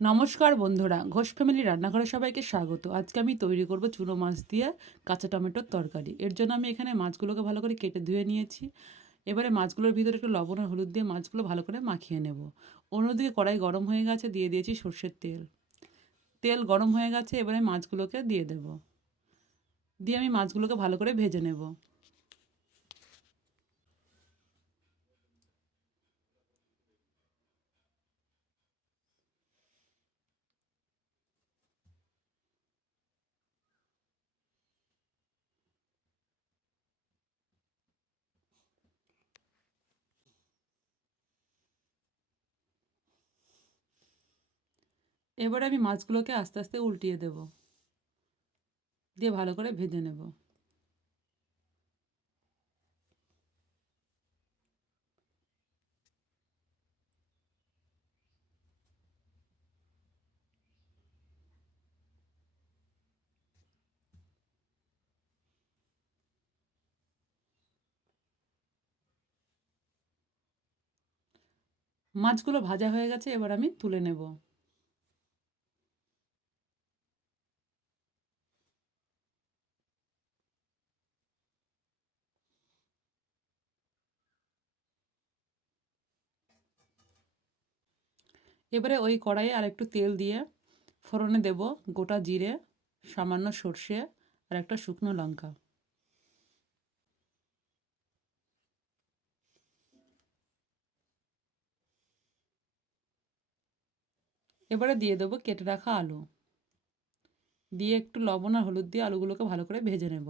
নমস্কার বন্ধুরা, ঘোষ ফ্যামিলি রান্নাঘরে সবাইকে স্বাগত। আজকে আমি তৈরি করব চুনো মাছ দিয়ে কাঁচা টমেটোর তরকারি। এর জন্য আমি এখানে মাছগুলোকে ভালো করে কেটে ধুয়ে নিয়েছি। এবারে মাছগুলোর ভিতরে একটু লবণ আর হলুদ দিয়ে মাছগুলো ভালো করে মাখিয়ে নেব। অন্যদিকে কড়াই গরম হয়ে গেছে, দিয়ে দিয়েছি সর্ষের তেল। তেল গরম হয়ে গেছে, এবারে মাছগুলোকে দিয়ে দেব। দিয়ে আমি মাছগুলোকে ভালো করে ভেজে নেব। এবারে আমি মাছগুলোকে আস্তে আস্তে উল্টিয়ে দেব, দিয়ে ভালো করে ভেজে নেব। মাছগুলো ভাজা হয়ে গেছে, এবার আমি তুলে নেব। এবারে ওই কড়াইয়ে আর একটু তেল দিয়ে ফোড়নে দেব গোটা জিরে, সামান্য সর্ষে আর একটা শুকনো লঙ্কা। এবারে দিয়ে দেবো কেটে রাখা আলু, দিয়ে একটু লবণ আর হলুদ দিয়ে আলুগুলোকে ভালো করে ভেজে নেব।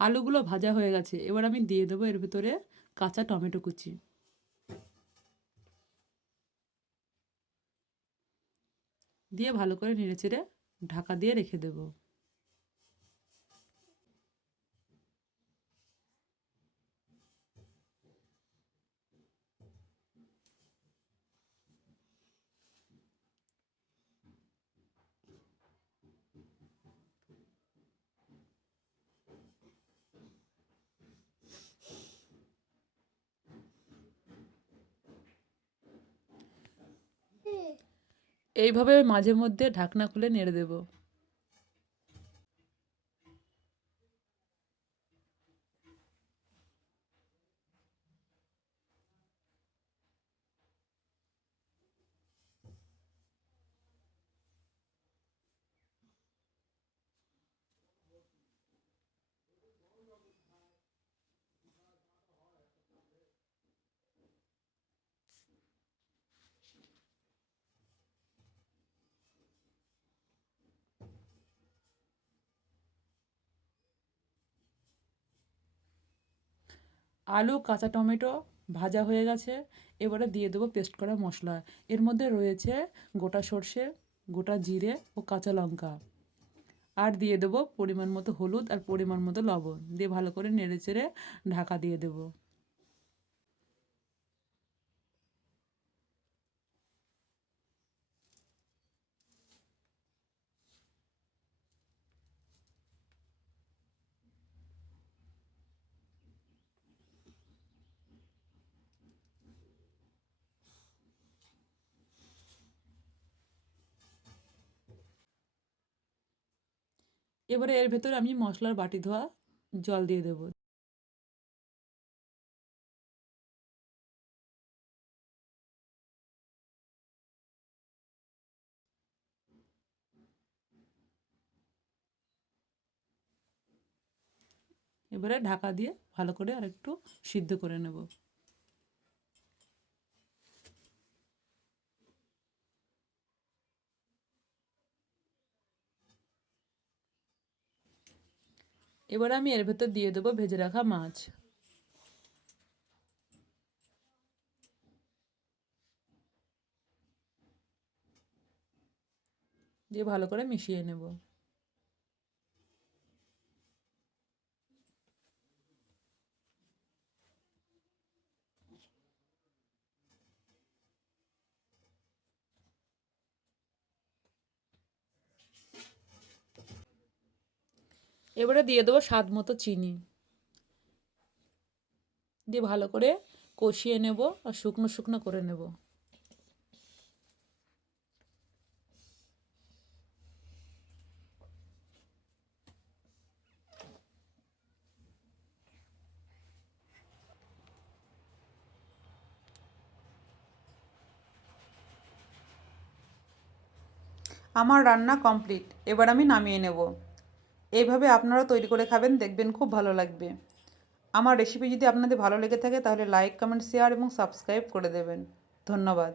আলুগুলো ভাজা হয়ে গেছে, এবার আমি দিয়ে দেবো এর ভিতরে কাঁচা টমেটো কুচি, দিয়ে ভালো করে নেড়েচেড়ে ঢাকা দিয়ে রেখে দেবো। এইভাবে মাঝে মধ্যে ঢাকনা খুলে নেড়ে দেবো। আলু কাঁচা টমেটো ভাজা হয়ে গেছে, এবারে দিয়ে দেবো পেস্ট করা মশলা। এর মধ্যে রয়েছে গোটা সর্ষে, গোটা জিরে ও কাঁচা লঙ্কা। আর দিয়ে দেবো পরিমাণ মতো হলুদ আর পরিমাণ মতো লবণ, দিয়ে ভালো করে নেড়েচেড়ে ঢাকা দিয়ে দেবো। এবারে এর ভেতরে আমি মশলার বাটি ধোয়া জল দিয়ে দেবো। এবারে ঢাকা দিয়ে ভালো করে আরেকটু সিদ্ধ করে নেব। এবার আমি এর ভেতর দিয়ে দেবো ভেজে রাখা মাছ। দিয়ে ভালো করে মিশিয়ে নেব। এবারে দিয়ে দেবো স্বাদ মতো চিনি, দিয়ে ভালো করে কষিয়ে নেব আর শুকনো শুকনো করে নেব। আমার রান্না কমপ্লিট, এবার আমি নামিয়ে নেব। এইভাবে আপনারা তৈরি করে খাবেন, দেখবেন খুব ভালো লাগবে। আমার রেসিপি যদি আপনাদের ভালো লেগে থাকে তাহলে লাইক, কমেন্ট, শেয়ার এবং সাবস্ক্রাইব করে দেবেন। ধন্যবাদ।